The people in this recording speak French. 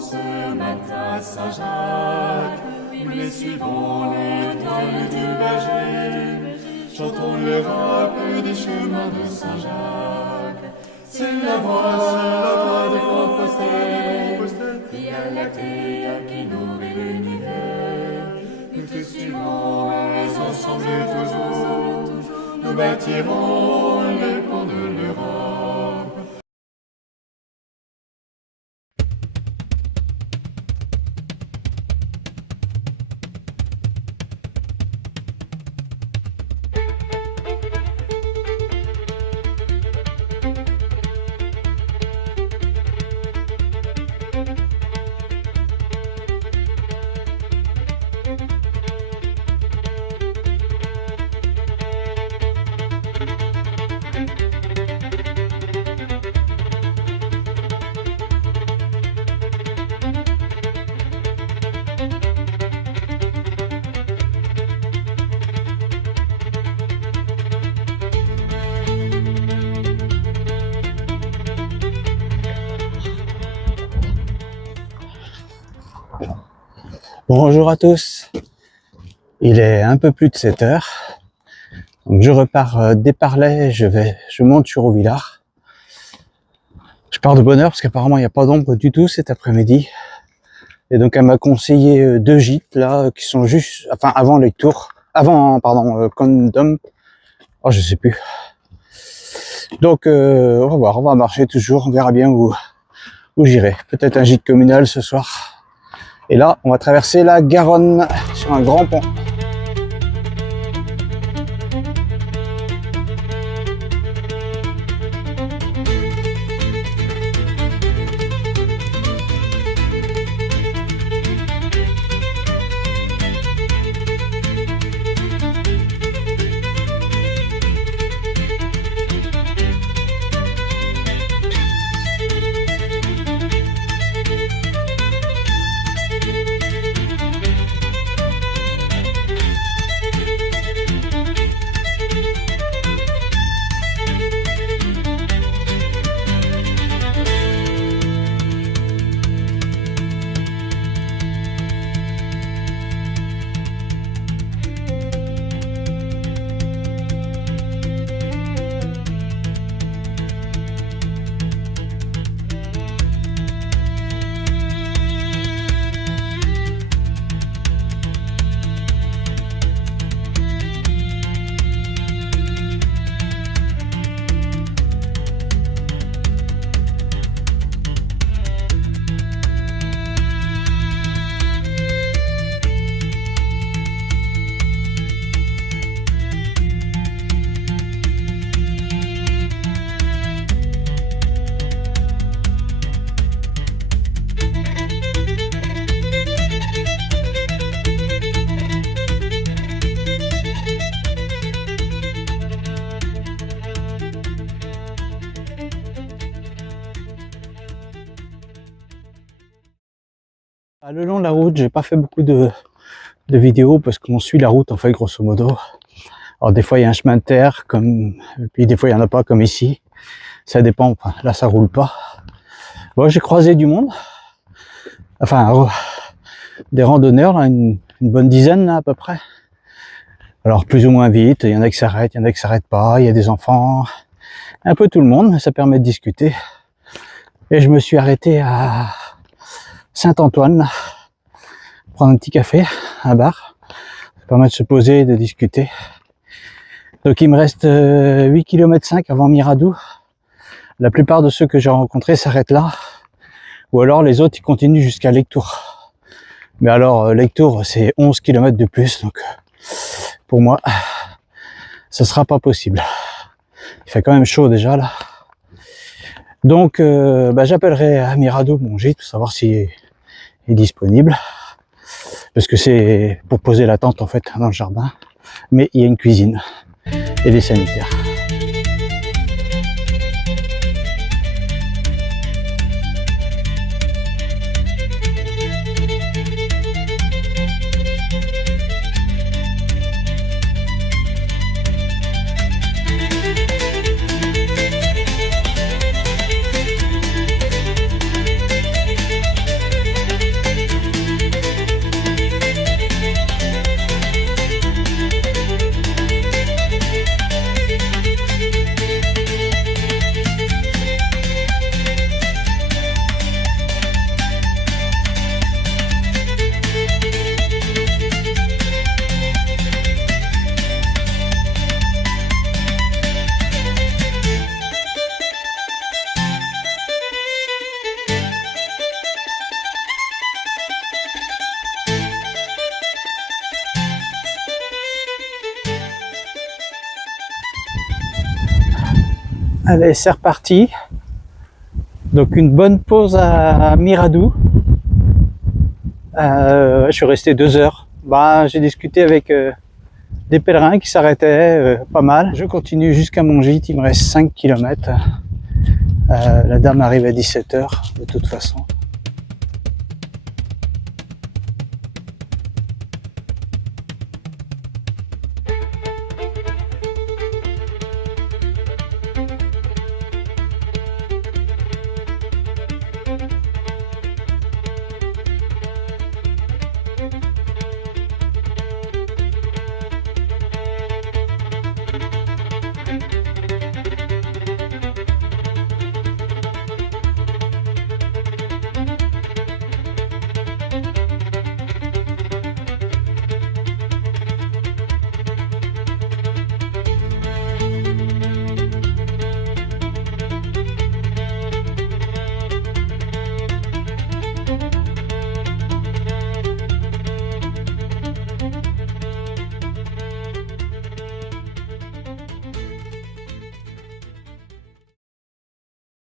ce matin Saint-Jacques, nous les suivons l'étoile du berger, chantons le rappel des chemins de Saint-Jacques. C'est la voix de Compostelle, Via Lactea qui nourrit l'univers. Nous te suivrons et ensemble toujours, nous bâtirons les ponts de l'Europe. Bonjour à tous, il est un peu plus de 7 heures, donc je repars d'Éparlais, je monte sur Auvillard. Je pars de bonne heure parce qu'apparemment il n'y a pas d'ombre du tout cet après-midi, et donc elle m'a conseillé 2 gîtes là qui sont juste, enfin avant les tours, Condom, oh je sais plus. Donc on va voir, on va marcher toujours, on verra bien où j'irai, peut-être un gîte communal ce soir. Et là, on va traverser la Garonne sur un grand pont. Le long de la route, j'ai pas fait beaucoup de vidéos parce qu'on suit la route en fait grosso modo. Alors des fois il y a un chemin de terre, puis des fois il y en a pas comme ici. Ça dépend, là ça roule pas. Bon, j'ai croisé du monde, enfin des randonneurs, là, une bonne dizaine là, à peu près. Alors plus ou moins vite, il y en a qui s'arrêtent, il y en a qui s'arrêtent pas, il y a des enfants, un peu tout le monde, ça permet de discuter. Et je me suis arrêté à Saint-Antoine, prendre un petit café, un bar. Ça permet de se poser et de discuter. Donc il me reste 8 km 5 avant Miradou. La plupart de ceux que j'ai rencontrés s'arrêtent là. Ou alors les autres ils continuent jusqu'à Lectoure. Mais alors Lectoure c'est 11 km de plus. Donc pour moi ça sera pas possible. Il fait quand même chaud déjà là. Donc j'appellerai à Miradou mon gîte pour savoir s'il est disponible. Parce que c'est pour poser la tente en fait dans le jardin. Mais il y a une cuisine et des sanitaires. Allez, c'est reparti. Donc une bonne pause à Miradou. Je suis resté 2 heures. Bah, j'ai discuté avec des pèlerins qui s'arrêtaient, pas mal. Je continue jusqu'à mon gîte, il me reste 5 km. La dame arrive à 17 h de toute façon.